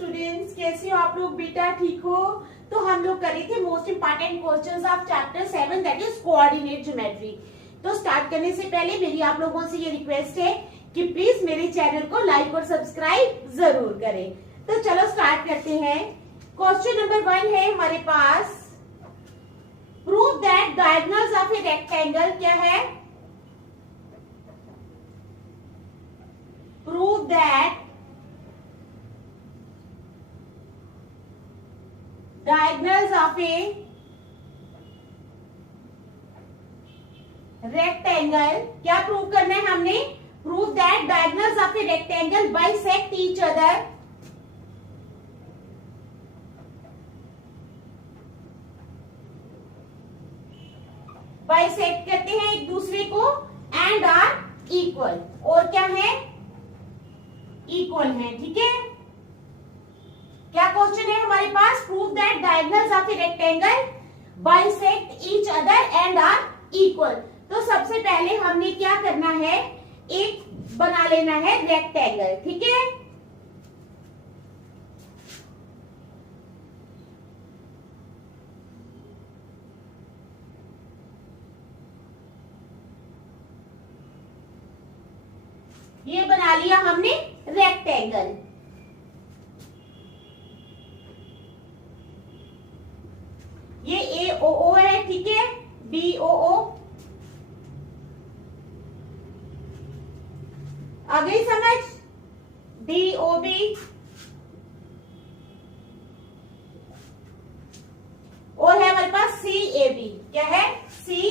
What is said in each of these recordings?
Students, कैसे हो आप लोग बेटा? ठीक हो? तो हम लोग कर रहे थे most important questions of chapter 7 that is coordinate geometry. तो स्टार्ट करने से पहले मेरी आप लोगों से ये रिक्वेस्ट है कि प्लीज मेरे चैनल को लाइक और सब्सक्राइब जरूर करें। तो चलो स्टार्ट करते हैं। क्वेश्चन नंबर 1 है हमारे पास, prove that diagonals of a rectangle क्या है? Prove that diagonals of a rectangle, क्या प्रूव करना है हमने? Prove that diagonals of a rectangle bisect each other bisect करते हैं एक दूसरे को एंड आर इक्वल, और क्या है? इक्वल है। ठीक है, क्या क्वेश्चन है हमारे पास? Prove that diagonals of a rectangle bisect each other and are equal. तो सबसे पहले हमने क्या करना है, एक बना लेना है रेक्टेंगल। ठीक है, ये बना लिया हमने रेक्टेंगल। ये ए ओ ओ है, ठीक है, बी ओ ओ आ गई समझ, डी ओ बी, और है हमारे पास सी ए बी। क्या है? C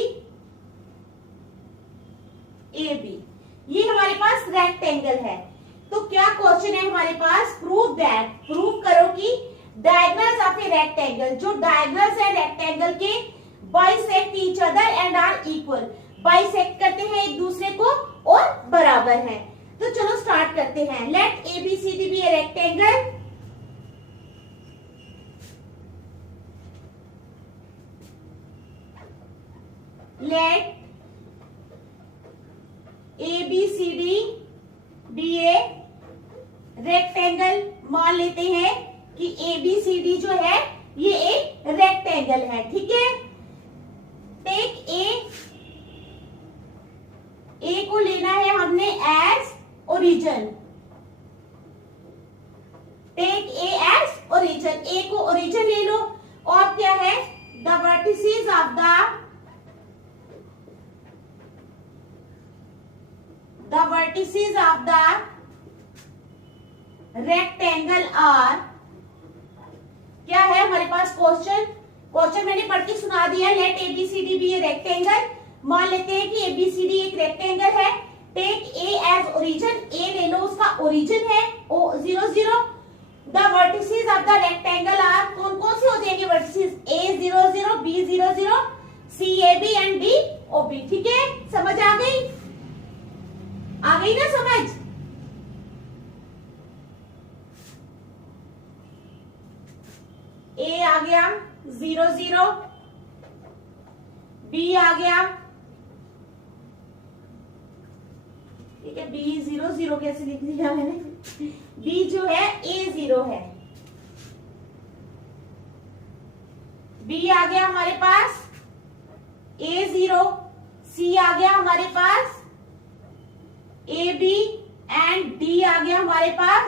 A B. ये हमारे पास रेक्टेंगल है। तो क्या क्वेश्चन है हमारे पास? प्रूव दैट, प्रूव करो कि डायगोनल्स ऑफ ए रेक्टेंगल, जो डायगोनल्स है रेक्टेंगल के, bisect each other and are equal, bisect करते हैं एक दूसरे को और बराबर है। तो चलो स्टार्ट करते हैं। Let A B C D B A rectangle, let A B C D B A rectangle. मान लेते हैं कि ए बी सी डी जो है ये एक रेक्टेंगल है। ठीक है, टेक ए को लेना है हमने as origin, take A as origin, A को ओरिजिन ले लो। और क्या है? The vertices of the vertices of the rectangle are, क्या है हमारे पास क्वेश्चन? क्वेश्चन मैंने पढ़ के सुना दिया। Let A B C D B A rectangle. मान लेते हैं कि ए बी सी डी एक रेक्टेंगल है। Take A as origin, A ले लो, उसका ओरिजिन है O 0 0। The vertices of the rectangle are, कौन कौन से हो जाएंगे vertices? A 0 0, B 0 0, C A B and D O B. ठीक है, समझ आ गई? आ गई ना समझ? ए आ गया 0 0, बी आ गया, ठीक है, बी 0 0 कैसे लिख दिया मैंने? बी जो है ए 0 है, बी आ गया हमारे पास ए 0, सी आ गया हमारे पास ए बी एंड डी आ गया हमारे पास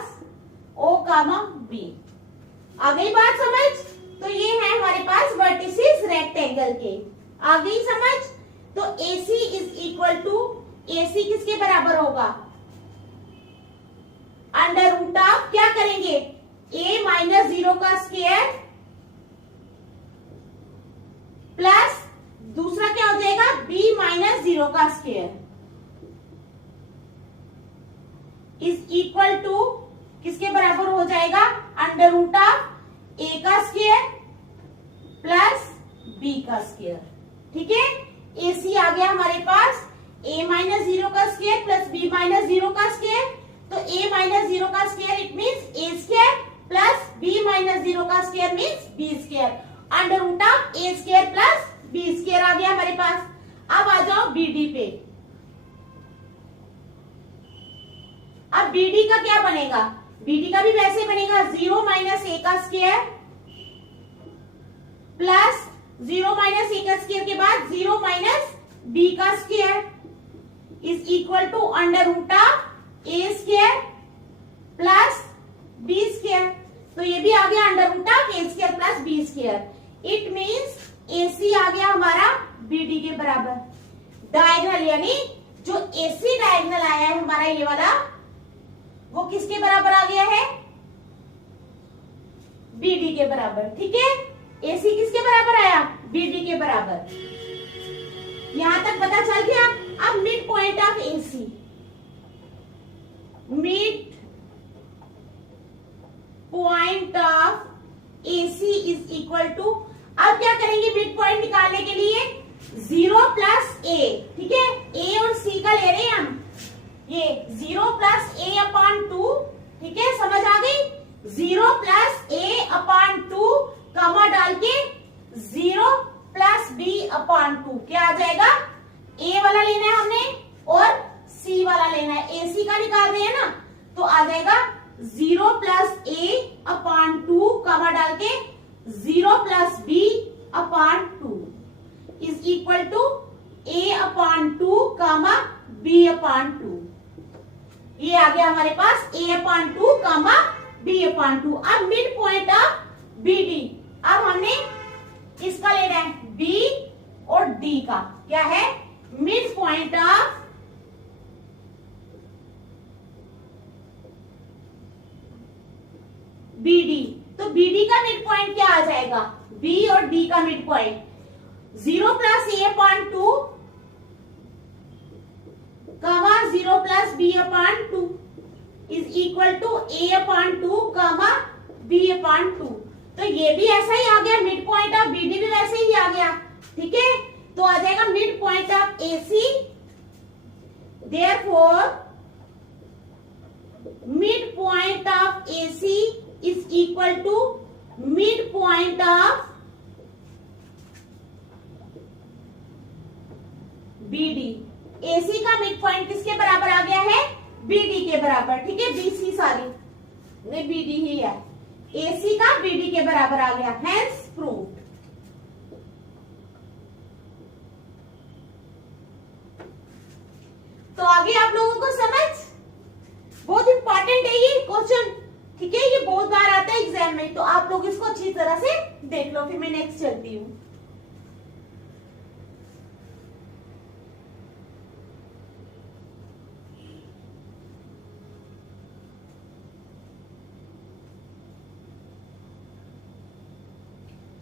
ओ कामा बी। आ गई बात समझ? तो ये है हमारे पास वर्टिसेस रेक्टेंगल के। आ गई समझ? तो AC is equal to, AC किसके बराबर होगा? अंडर रूट ऑफ, क्या करेंगे? A माइनस 0 का स्क्वायर प्लस दूसरा क्या हो जाएगा? B माइनस 0 का स्क्वायर इज इक्वल टू, किसके बराबर हो जाएगा? अंडर रूट ऑफ ए का स्क्वायर प्लस बी का स्क्वायर। ठीक है, एसी आ गया हमारे पास ए माइनस 0 का स्क्वायर प्लस बी माइनस 0 का स्क्वायर। तो ए माइनस 0 का square it means a square plus B minus 0 का square means b square. Under root of A square plus B square आ गया हमारे पास। अब आ जाओ बी डी पे। अब BD का क्या बनेगा? BD का भी वैसे बनेगा 0 माइनस ए का स्क्वायर प्लस 0 माइनस ए का स्क्वायर के बाद 0 माइनस बी का square is equal to under root of A square plus B square. तो ये भी आ गया under root of A square plus B square. It means AC आ गया हमारा BD के बराबर। डायगोनल यानी जो AC डायगोनल आया है हमारा ये वाला, वो किसके बराबर आ गया है? BD के बराबर। ठीक है, AC किसके बराबर आया? BD के बराबर। यहां तक पता चल गया। अब mid point of AC, mid point of AC is equal to, अब क्या करेंगे मिड पॉइंट निकालने के लिए? 0 प्लस ए। ठीक है, A और C का ले रहे हैं हम, ये 0 प्लस ए अपॉन 2। ठीक है, समझ आ गई? 0 प्लस ए अपॉन 2 कॉमा डाल के 0 प्लस बी अपॉन 2 क्या आ जाएगा? A वाला लेना है हमने और C वाला लेना है। AC का निकाल रहे हैं ना, तो आ जाएगा 0 प्लस ए अपॉन 2 कॉमा डाल के 0 plus B upon 2 is equal to a upon 2 comma b upon 2। ये आ गया हमारे पास a upon 2 comma b upon 2। अब मिड पॉइंट ऑफ BD, अब हमने इसका लेना है B और D का। क्या है? Mid point of BD। तो BD का मिड पॉइंट क्या आ जाएगा? B और D का mid point 0 plus A upon 2 comma 0 plus B upon 2 is equal to A upon 2 comma B upon 2। तो ये भी ऐसा ही आ गया, मिड पॉइंट ऑफ BD भी वैसे ही आ गया। ठीक है, तो आ जाएगा mid point of AC, therefore mid point of AC is equal to midpoint of BD। AC का मिड पॉइंट किसके बराबर आ गया है? BD के बराबर। ठीक है, BC सॉरी नहीं BD ही है। AC का BD के बराबर आ गया, हेंस प्रूव्ड। तो आगे आप लोगों को समझ, बहुत इंपॉर्टेंट है ये क्वेश्चन। ठीक है, ये बहुत बार आता है एग्जाम में, तो आप लोग इसको अच्छी तरह से देख लो। फिर मैं नेक्स्ट चलती हूँ।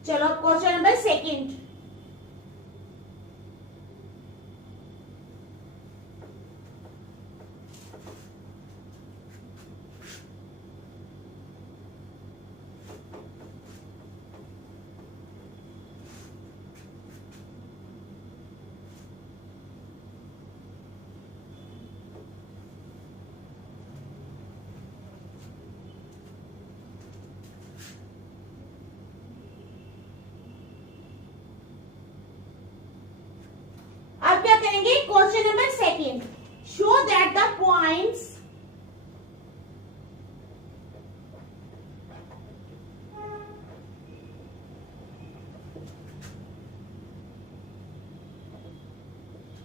चलो क्वेश्चन नंबर सेकंड। अब क्या करेंगे? Question number second, show that the points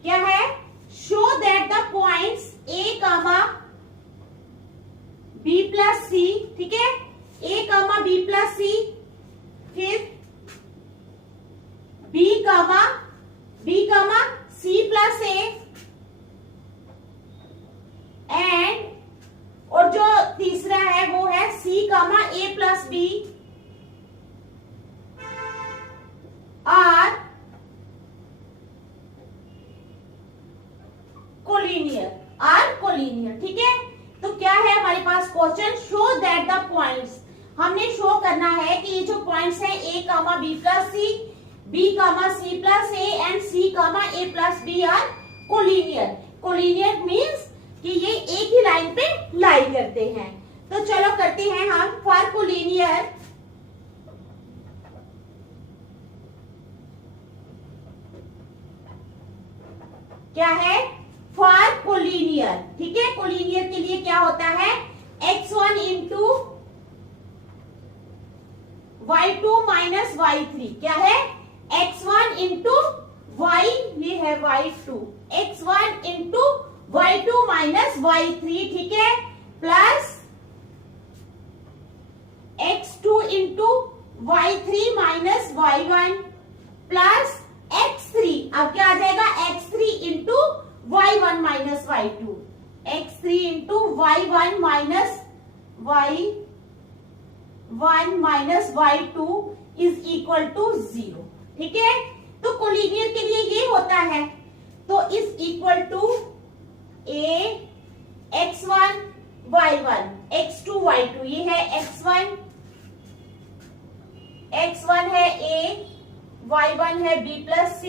क्या है? Show that the points A comma B plus C। ठीक है, A comma B plus C, फिर B comma C plus A and, और जो तीसरा है वो है C comma A plus B are collinear. ठीक है, तो क्या है हमारे पास question? Show that the points, हमने शो करना है कि ये जो पॉइंट्स हैं A comma B plus C, B comma C plus A and C comma A plus B are collinear. Collinear means कि ये एक ही लाइन पे लाई करते हैं। तो चलो करते हैं हम फॉर कोलिनियर। क्या है? For collinear. ठीक है, कोलिनियर के लिए क्या होता है? x1 into y2 minus y3 क्या है, x1 इंटू y, ये है y2, x1 into y2 minus y3, ठीक है, plus x2 into y3 minus y1 plus x3, अब क्या आ जाएगा, x3 into y1 minus y2, x3 into y1 minus y1 minus y2 is equal to 0, ठीक है। तो कोलिनियर के लिए ये होता है, तो is equal to a x1 y1 x2 y2, ये है x1 है a, y1 है b प्लस c,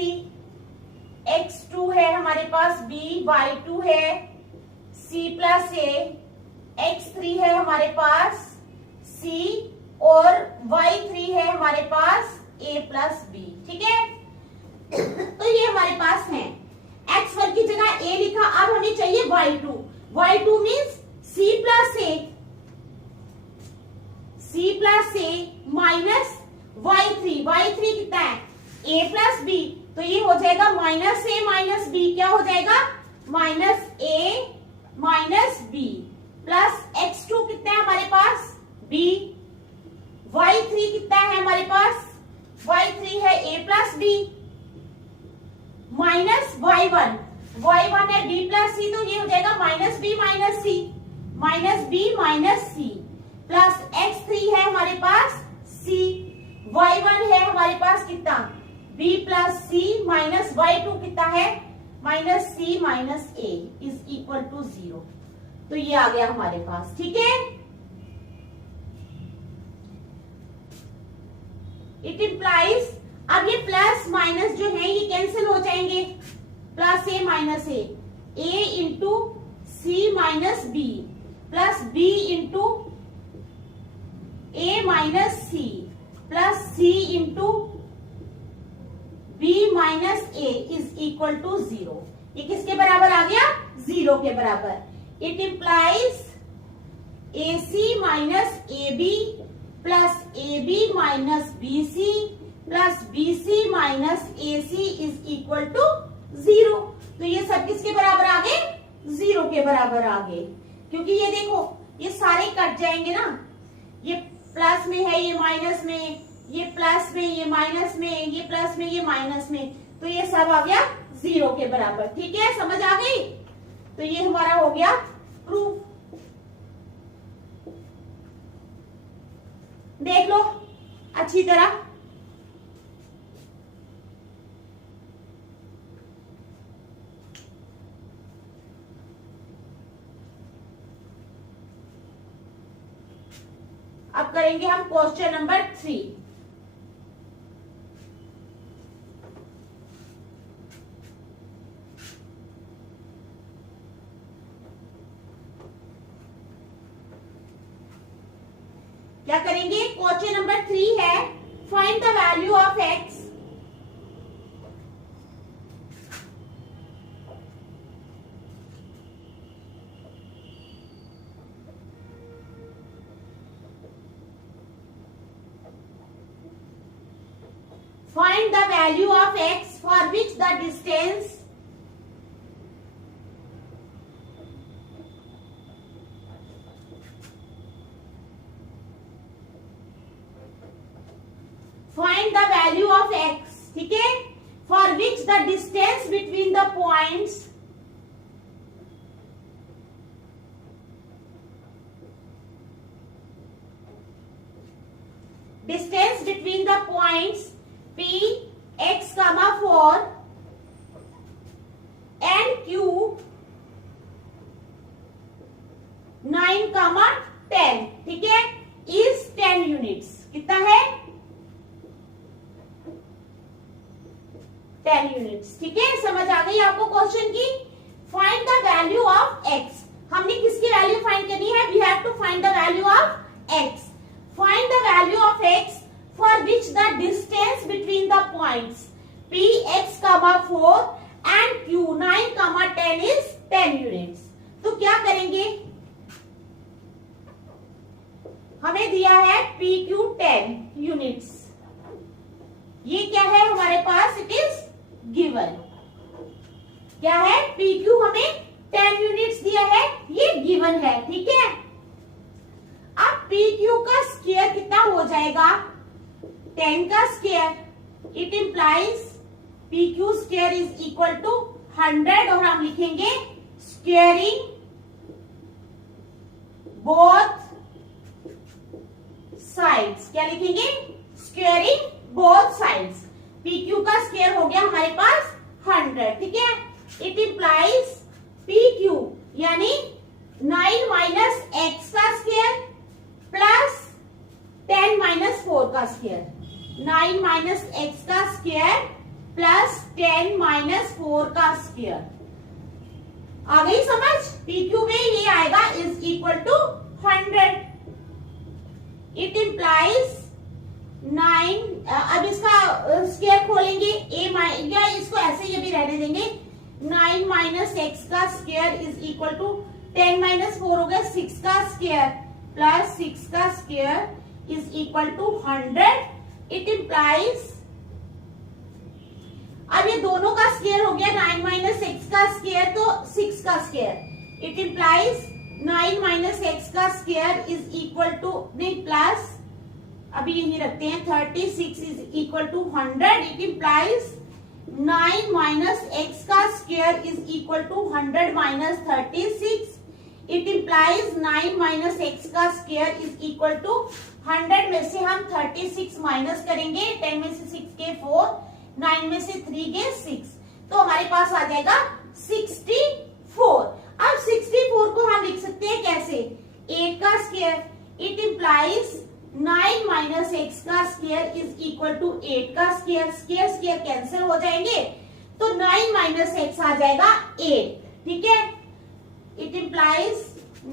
x2 है हमारे पास b, y2 है c प्लस a, x3 है हमारे पास c और y3 है हमारे पास a प्लस b, ठीक है। तो ये हमारे पास है, x1 की जगह a लिखा, अब हमें चाहिए y2 means c plus a minus y3 कितना है, a प्लस b, तो ये हो जाएगा माइनस a माइनस b, क्या हो जाएगा, minus a minus b plus x2 कितना है हमारे पास b, y3 कितना है हमारे पास, y3 है a plus b minus y1 है b प्लस c, तो ये हो जाएगा minus b minus c plus x3 है हमारे पास c, y1 है हमारे पास कितना b plus c minus y2 कितना है minus c minus a is equal to 0, तो ये आ गया हमारे पास, ठीक है। इट इम्प्लाइज, अब ये प्लस माइनस जो है ये कैंसिल हो जाएंगे, plus a minus a into c minus b plus b into a minus c plus c into b minus a is equal to 0, ये किसके बराबर आ गया, 0 के बराबर। It implies ac minus ab plus ab minus bc plus bc minus ac is equal to 0, तो ये सब किसके बराबर आ गए, 0 के बराबर आ गए, क्योंकि ये देखो ये सारे कट जाएंगे ना, ये प्लस में है, ये माइनस में, ये प्लस में, ये माइनस में, ये प्लस में, ये माइनस में, तो ये सब आ गया 0 के बराबर, ठीक है, समझ आ गई। तो ये हमारा हो गया प्रूफ, देख लो अच्छी तरह। अब करेंगे हम क्वेश्चन नंबर 3। क्या करेंगे, क्वेश्चन नंबर 3 है, find the value of x find the value of x for which the distance find the value of x, ठीक है, for which the distance between the points p x, 4 and q 9, 10, ठीक है, is 10 units, कितना है 10 units, ठीक है, समझ आ गई आपको क्वेश्चन की। Find the value of x, हमने किसकी वैल्यू फाइंड करनी है, we have to find the value of x। Find the value of x for which the distance between the points p x, 4 and q 9, 10 is 10 units। तो क्या करेंगे, हमें दिया है PQ 10 यूनिट्स। ये क्या है हमारे पास, इट इज गिवन। क्या है, PQ हमें 10 यूनिट्स दिया है, ये गिवन है, ठीक है। अब PQ का स्क्वायर कितना हो जाएगा, 10 का square, it implies PQ square is equal to 100, और हम लिखेंगे स्क्वेयरिंग बोथ साइड्स। क्या लिखेंगे, स्क्वेयरिंग बोथ साइड्स। PQ का स्क्वायर हो गया हमारे पास 100, ठीक है। इट इंप्लाइज PQ यानी 9 माइनस एक्स का स्क्वायर प्लस 10 माइनस 4 का स्क्वायर, 9 माइनस एक्स का स्क्वायर प्लस 10 माइनस 4 का स्क्वायर। आ गई समझ, PQ में ये आएगा is equal to 100। It implies 9, अब इसका स्क्वायर खोलेंगे, या इसको ऐसे ये भी रहने देंगे, 9 माइनस एक्स का square is equal to 10 minus 4 हो गया 6 का स्क्वायर प्लस 6 का square is equal to 100। It implies, अब ये दोनों का स्क्वायर हो गया 9 माइनस एक्स का स्क्वायर तो 6 का square. It implies 9 minus x का स्क्वायर इज इक्वल टू, नहीं प्लस, अभी यही रखते हैं, 36 is equal to 100। It implies 9 minus x का square is equal to 100 minus 36। It implies 9 minus x का स्क्वायर इज इक्वल टू 100 में से हम 36 माइनस करेंगे, 10 में से 6 के 4, 9 में से 3 के 6, तो हमारे पास आ जाएगा 64। अब 64 को हम लिख सकते हैं कैसे, 8 का square. It implies 9 minus x का स्क्वायर इज इक्वल टू 8 का स्क्वायर, स्क्वायर स्क्वायर कैंसिल हो जाएंगे, तो 9 माइनस एक्स आ जाएगा 8, ठीक है। It implies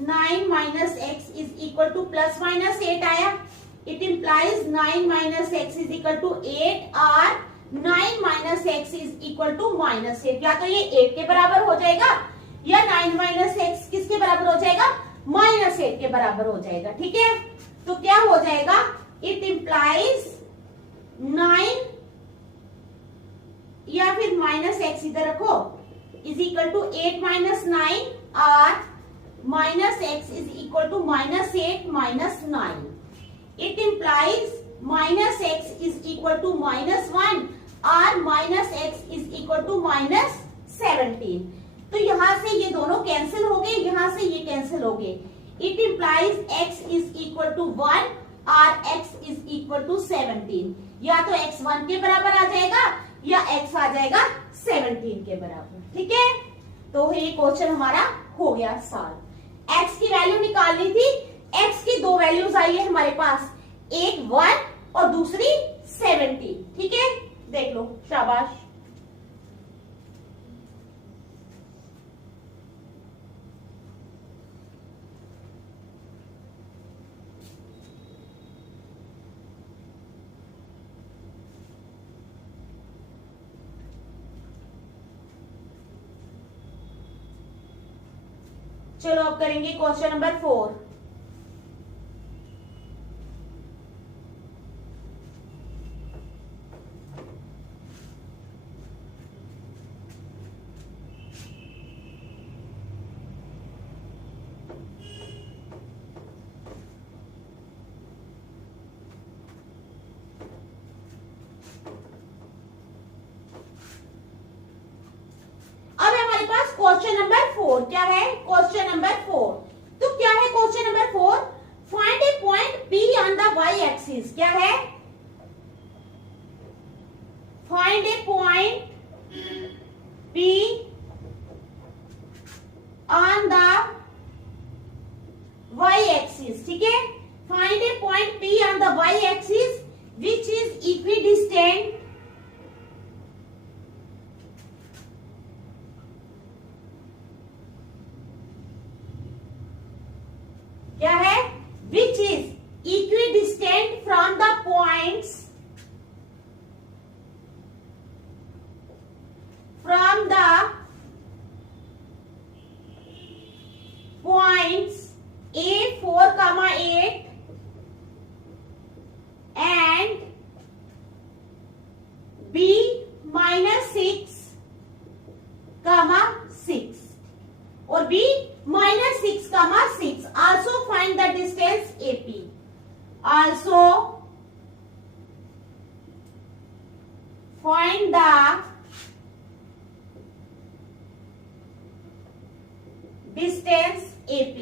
9 minus X is equal to plus minus 8 आया। It implies 9 minus X is equal to 8 और 9 minus X is equal to minus 8। या तो ये 8 के बराबर हो जाएगा या 9 माइनस एक्स किसके बराबर हो जाएगा, माइनस 8 के बराबर हो जाएगा, ठीक है। तो क्या हो जाएगा, इट इंप्लाइज 9 या फिर माइनस एक्स इधर रखो इज इक्वल टू 8 माइनस 9 और minus X is equal to minus 8 minus 9। It implies minus X is equal to minus 1 और minus X is equal to minus 17। तो यहां से ये दोनों कैंसिल हो गए, यहां से ये कैंसिल हो गए। It implies x is equal to 1 और x इज इक्वल टू 17। या तो x 1 के बराबर आ जाएगा या x आ जाएगा 17 के बराबर, ठीक है। तो ये क्वेश्चन हमारा हो गया सॉल्व। x की वैल्यू निकालनी थी, x की दो वैल्यूज आई है हमारे पास, एक 1 और दूसरी 17, ठीक है। देख लो, शाबाश। चलो अब करेंगे क्वेश्चन नंबर 4। क्वेश्चन नंबर 4 क्या है, क्वेश्चन नंबर 4। तो क्या है question number 4, find A point P on the y axis. क्या है, find A point P on the y axis, ठीक है। Find A point P on the y axis which is equidistant क्या है, which is equidistant from the points A4, 8 also find the distance AP।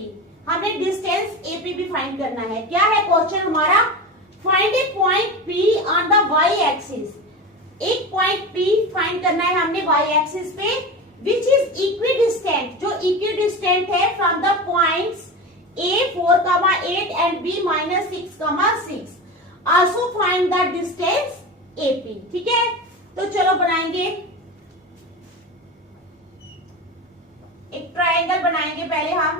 हमें distance AP भी find करना है। क्या है क्वेश्चन हमारा? Find A point P on the y axis. एक पॉइंट P फाइंड करना है हमने y एक्सिस पे, विच इज इक्विडिस्टेंट, जो इक्विडिस्टेंट है from the points A 4,8 and B -6,6। Also find the distance AP। ठीक है, तो चलो बनाएंगे एक ट्रायंगल बनाएंगे पहले हम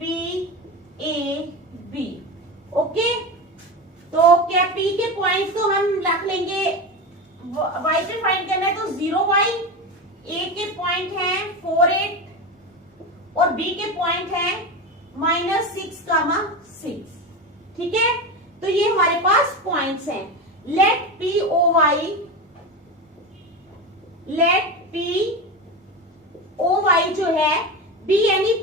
PAB। ओके, तो क्या P के पॉइंट्स तो हम रख लेंगे, y पे फाइंड करना है तो 0y, A के पॉइंट हैं 4,8 और B के पॉइंट हैं -6,6। ठीक है, तो ये हमारे पास पॉइंट्स हैं। लेट POY जो है be any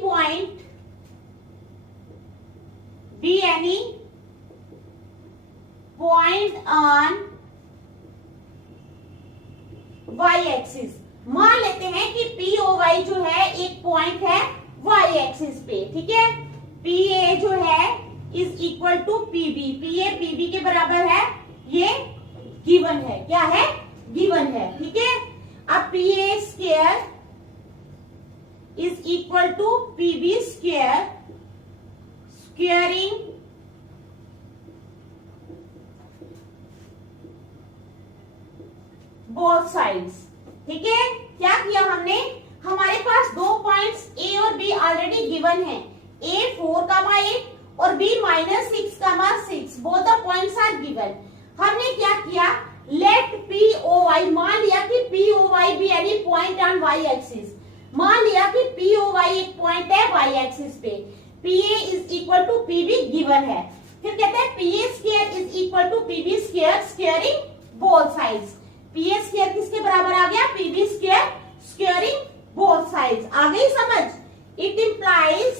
point on y axis. मान लेते हैं कि POY जो है एक पॉइंट है y एक्सिस पे। ठीक है, PA जो है is equal to PB। PA PB के बराबर है, ये गिवन है। क्या है? गिवन है। ठीक है, अब PA square is equal to PB square, squaring both sides. ठीक है, क्या किया हमने? हमारे पास दो पॉइंट्स A और B ऑलरेडी गिवन है, A 4,8 और B -6,6। Both the points are given. हमने क्या किया? लेट POY, मान लिया कि POY भी any point on y axis. मान लिया कि POY एक पॉइंट है y एक्सिस पे। PA is equal to PB given है। फिर कहते हैं PA square is equal to PB square, squaring both sides. PA square किसके बराबर आ गया? PB square, squaring both sides. आ गई समझ? इट इंप्लाइज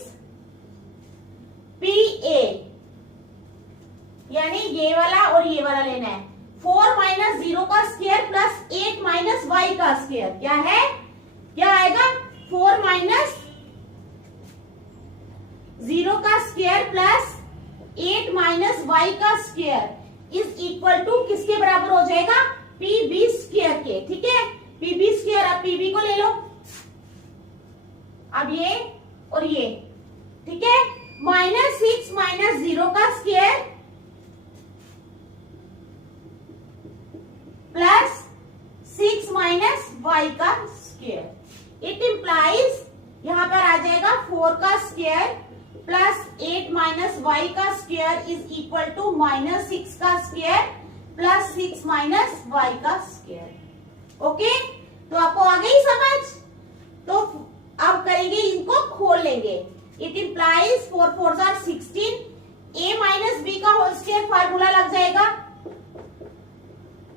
PA, यानी ये वाला और ये वाला लेना है, 4 - 0 का स्क्वायर प्लस 8 - y का स्क्वायर। क्या है? क्या आएगा? 4 - 0 का स्क्वायर प्लस 8 - y का स्क्वायर इज इक्वल टू किसके बराबर हो जाएगा? PB स्क्वायर के। ठीक है, PB स्क्वायर, अब PB को ले लो, अब ये और ये। ठीक है, -6 - 0 का स्क्वायर प्लस 6 - y का स्क्वायर। इट इंप्लाइज, यहां पर आ जाएगा 4 का स्क्वायर प्लस 8 - y का स्क्वायर इज इक्वल टू -6 का स्क्वायर प्लस 6 - y का स्क्वायर। ओके, तो आपको आ गई समझ? तो अब करेंगे, इनको खोल लेंगे। इट इंप्लाइज 4 × 4 = 16, a - b का होल स्क्वायर फार्मूला लग जाएगा,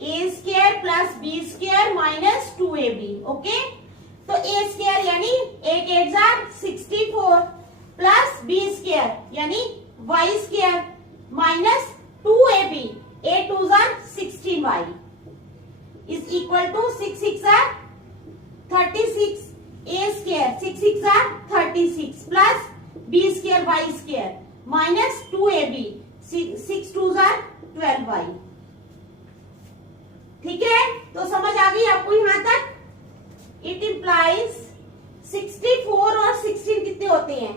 a square plus b square minus 2ab। Okay, तो a स्क्वायर यानी 8 × 8 = 64 प्लस b स्क्वायर यानी y square minus 2ab, 8 × 2 = 16y is equal to 6 × 6 = 36, a square 6 × 6 = 36 plus b square y square minus 2ab, 6 × 2 = 12y। ठीक है, तो समझ आ गई आपको यहां तक? इट इंप्लाइज 64 और 16 कितने होते हैं?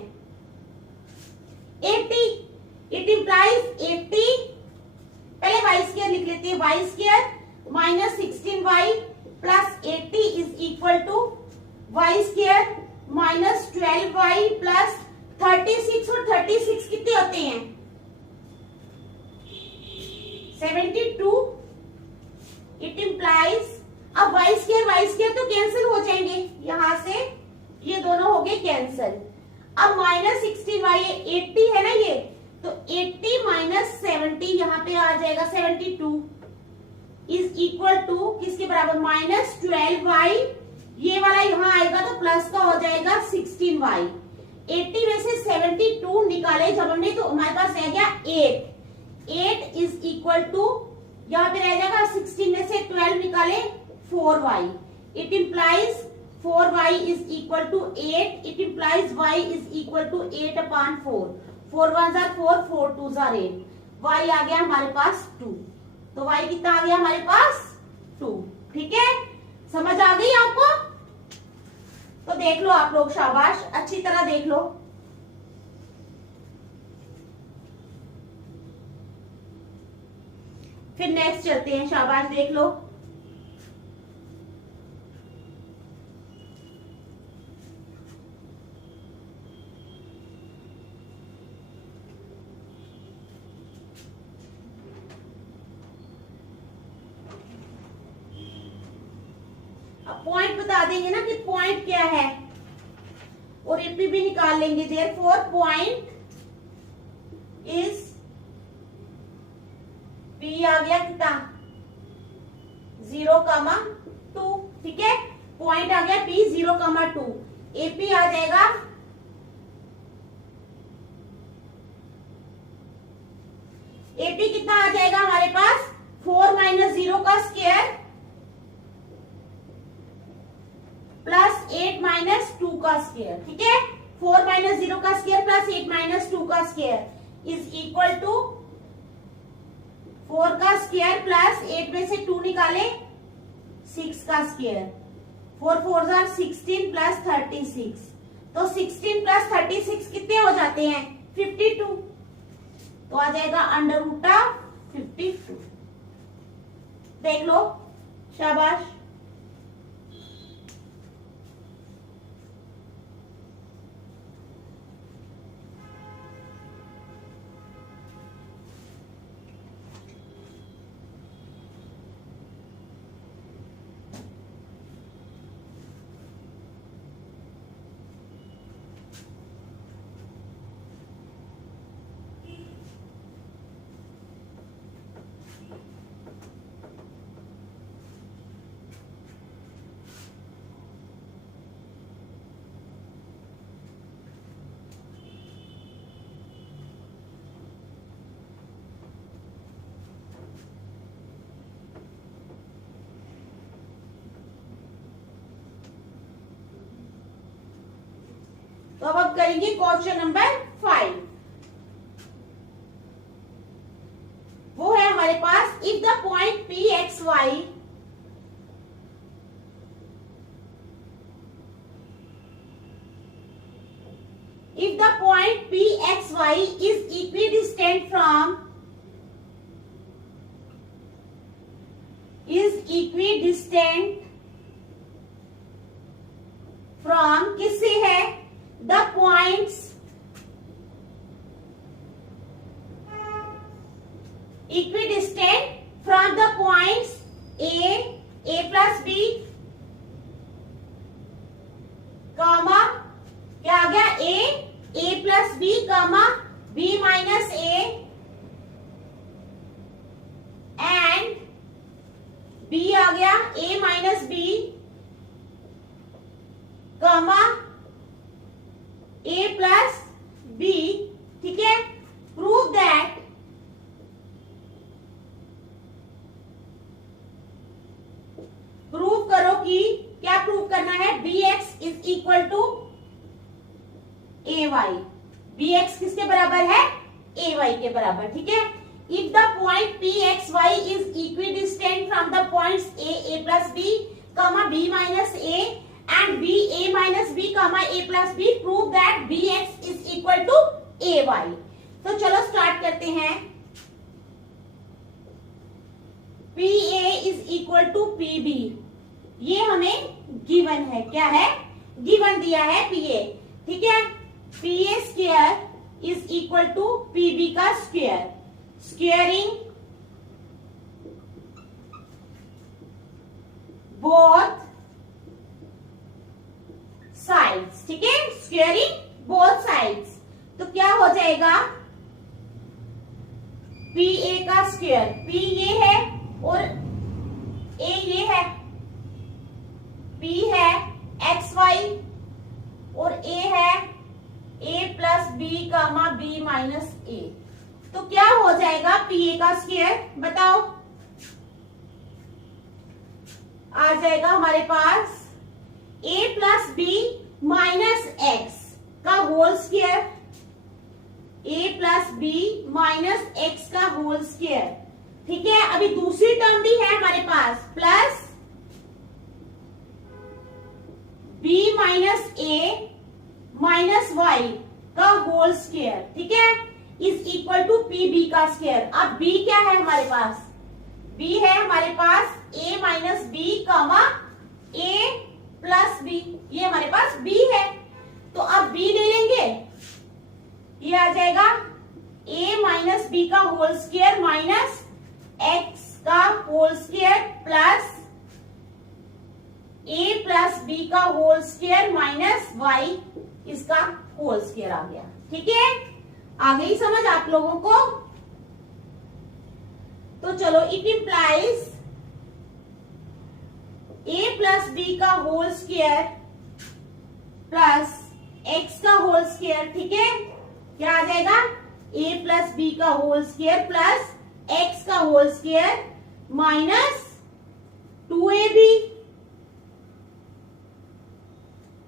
80। इट इंप्लाइज 80, पहले y स्क्वायर लिख लेते हैं, y square minus 16y plus 80 is equal to y square minus 12y plus 36, और 36 कितने होते हैं? 72। इट इंप्लाइज, अब y स्क्वायर तो कैंसिल हो जाएंगे, यहां से ये दोनों हो गए कैंसिल। अब माइनस 16y, 80 है ना ये, तो 80 - 70 यहाँ पे आ जाएगा 72 इज इक्वल टू किसके बराबर? माइनस 12y, ये वाला यहाँ आएगा तो प्लस का हो जाएगा 16y। 80 में से 72 निकाले निकाले जब हमने, तो हमारे पास रह गया 8। 8 इज इक्वल टू, यहाँ पे रह जाएगा 16 में से 12 निकाले 4y। It implies 4y is equal to 8। It implies y is equal to 8/4। 4 1s are 4, 4 2s are 8। y आ गया हमारे पास 2। तो y कितना आ गया हमारे पास 2। ठीक है, समझ आ गई आपको? तो देख लो आप लोग, शाबाश, अच्छी तरह देख लो। फिर नेक्स्ट चलते हैं, शाबाश देख लो। पॉइंट बता देंगे ना कि पॉइंट क्या है, और एपी भी निकाल लेंगे। देयरफॉर पॉइंट इज, पी आ गया कितना 0,2। ठीक है, पॉइंट आ गया पी 0,2। एपी आ जाएगा एपी कितना आ जाएगा हमारे पास 4 - 0 का स्क्वायर प्लस 8 - 2 का स्क्वायर। ठीक है, 4 - 0 का स्क्वायर प्लस 8 - 2 का स्क्वायर इज इक्वल टू 4 का स्क्वायर प्लस 8 में से 2 निकाले 6 का स्क्वायर। 4 4s are 16 plus 36। तो 16 प्लस 36 कितने हो जाते हैं 52। तो आ जाएगा √52। देख लो, शाबाश। तो अब करेंगे क्वेश्चन नंबर 5। वो है हमारे पास, if the point P x y if the point pxy is equidistant from किससे है the points equidistant from the points a plus b comma क्या आ गया a plus b comma b minus a and b आ गया a minus b comma a plus b। ठीक है, prove that prove करो कि क्या प्रूव करना है bx is equal to ay। bx किसके बराबर है ay के बराबर। ठीक है, if the point pxy is equidistant from the points a plus b b minus a and a minus b a plus b, prove that bx is equal to ay। तो चलो start करते हैं। pa is equal to pb, ये हमें given है। क्या है, given दिया है pa। ठीक है, pa square is equal to pb का स्क्वायर, स्क्वायरिंग बोथ साइड्स। ठीक है, स्क्वायरिंग बोथ साइड्स। तो क्या हो जाएगा pa का स्क्वायर, p ये है और a ये है, p है xy और a है a plus b b minus a. तो क्या हो जाएगा पी ए का स्क्वायर, बताओ। आ जाएगा हमारे पास A plus B minus x का whole square, A plus B minus x का होल स्क्वायर। ठीक है, अभी दूसरी टर्म भी है हमारे पास, plus B minus A minus Y का होल स्क्वायर। ठीक है, is equal to P B का स्क्वायर। अब बी क्या है हमारे पास, बी है हमारे पास a minus B comma A plus B, ये हमारे पास b है। तो अब b ले लेंगे, ये आ जाएगा a माइनस बी का होल स्क्वायर माइनस x का whole square plus a plus B का होल स्क्वायर माइनस y इसका होल स्क्वायर आ गया। ठीक है, आ गई समझ आप लोगों को। तो चलो, it implies a plus B का होल स्क्वायर प्लस x का होल स्क्वायर। ठीक है, क्या आ जाएगा, a प्लस बी का होल स्क्वायर प्लस x का होल स्क्वायर माइनस 2ab।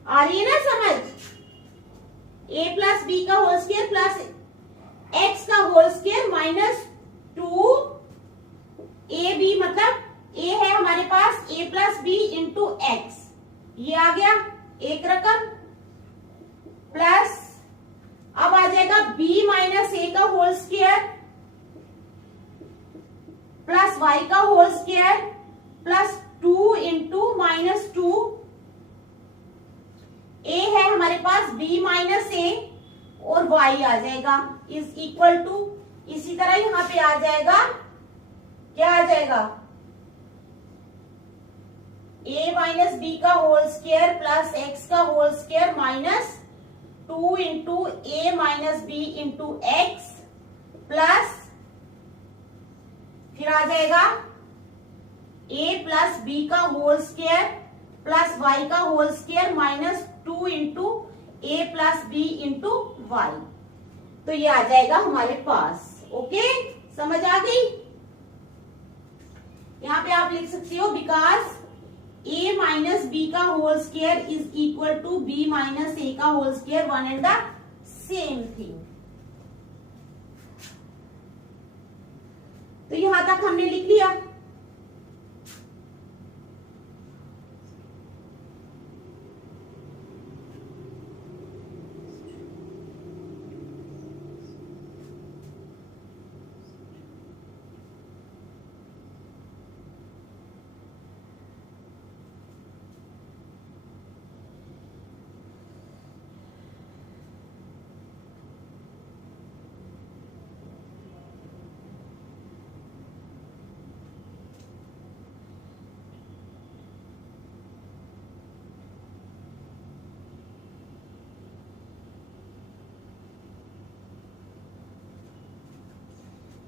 आ रही है ना समझ, a प्लस बी का होल स्क्वायर प्लस x का होल स्क्वायर माइनस 2ab, मतलब a है हमारे पास a plus B into X, ये आ गया एक रकम, प्लस अब आ जाएगा b माइनस ए का होल स्क्वायर प्लस y का whole square plus 2 into minus 2, a है हमारे पास b माइनस ए और y आ जाएगा इज इक्वल टू, इसी तरह यहां पे आ जाएगा, क्या आ जाएगा, a माइनस बी का होल स्क्वायर प्लस एक्स का होल स्क्वायर माइनस 2 इंटू ए minus B into x plus फिर आ जाएगा a प्लस बी का होल स्क्वायर प्लस वाई का होल स्क्वायर माइनस 2 इंटू ए प्लस बी इंटू वाई। तो ये आ जाएगा हमारे पास। ओके, समझ आ गई। यहां पे आप लिख सकते हो बिकॉज a माइनस बी का whole square is equal to b minus ए का whole square, one and the same thing. तो यहां तक हमने लिख लिया।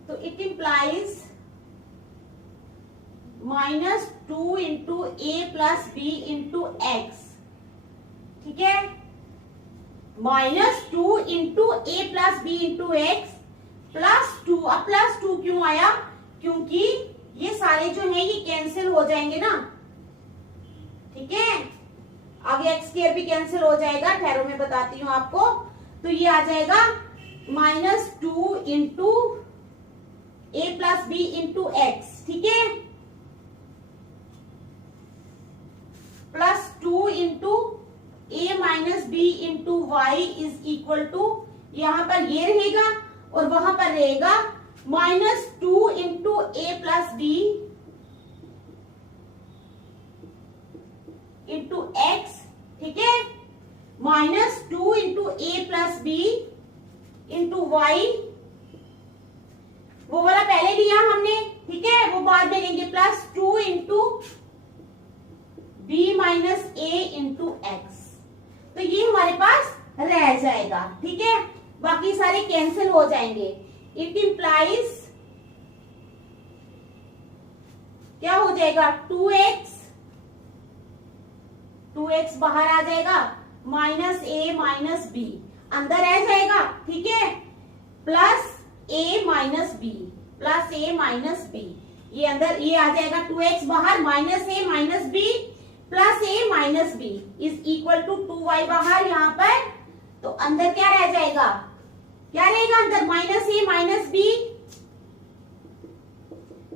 तो it implies minus 2 into A plus B into x. ठीक है, माइनस 2 इंटू ए plus B into x plus 2। अब प्लस 2 क्यों आया, क्योंकि ये सारे जो है ये कैंसिल हो जाएंगे ना। ठीक है, आगे एक्स स्क्वायर भी कैंसिल हो जाएगा, ठहरो मैं बताती हूँ आपको। तो ये आ जाएगा माइनस 2 इंटू ए प्लस बी इंटू एक्स। ठीक है, plus 2 into A minus B into Y is equal to, यहां पर ये रहेगा और वहां पर रहेगा माइनस 2 इंटू ए प्लस बी इंटू एक्स। ठीक है, माइनस 2 इंटू ए प्लस बी इंटू वाई, वो वाला पहले लिया हमने। ठीक है, वो बाद में लेंगे, प्लस 2 इंटू बी माइनस ए इंटू एक्स। तो ये हमारे पास रह जाएगा। ठीक है, बाकी सारे कैंसिल हो जाएंगे। इट इंप्लाइज क्या हो जाएगा, 2x बाहर आ जाएगा, माइनस ए माइनस बी अंदर रह जाएगा। ठीक है, plus a minus B, plus a minus B, ये अंदर ये आ जाएगा 2x बाहर, minus a minus B plus a minus B is equal to 2y बाहर यहाँ पर, तो अंदर क्या रह जाएगा, क्या रहेगा अंदर, minus a minus B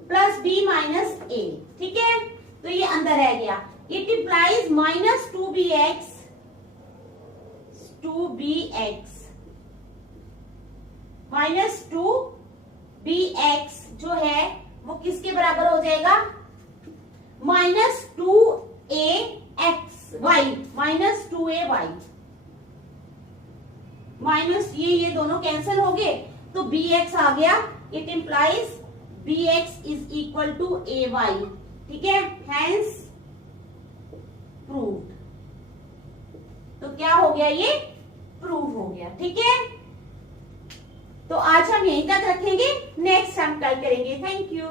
plus b minus a, ठीक है, तो ये अंदर रह गया। It implies minus 2bx minus 2bx जो है वो किसके बराबर हो जाएगा, minus 2ax Y, minus 2ay, minus ये दोनों कैंसिल हो गए तो bx आ गया। It implies bx is equal to ay, ठीक है, हैंस प्रूव्ड। तो क्या हो गया, ये प्रूव हो गया, ठीक है। तो आज हम यहीं तक रखेंगे, नेक्स्ट हम कल करेंगे। Thank you.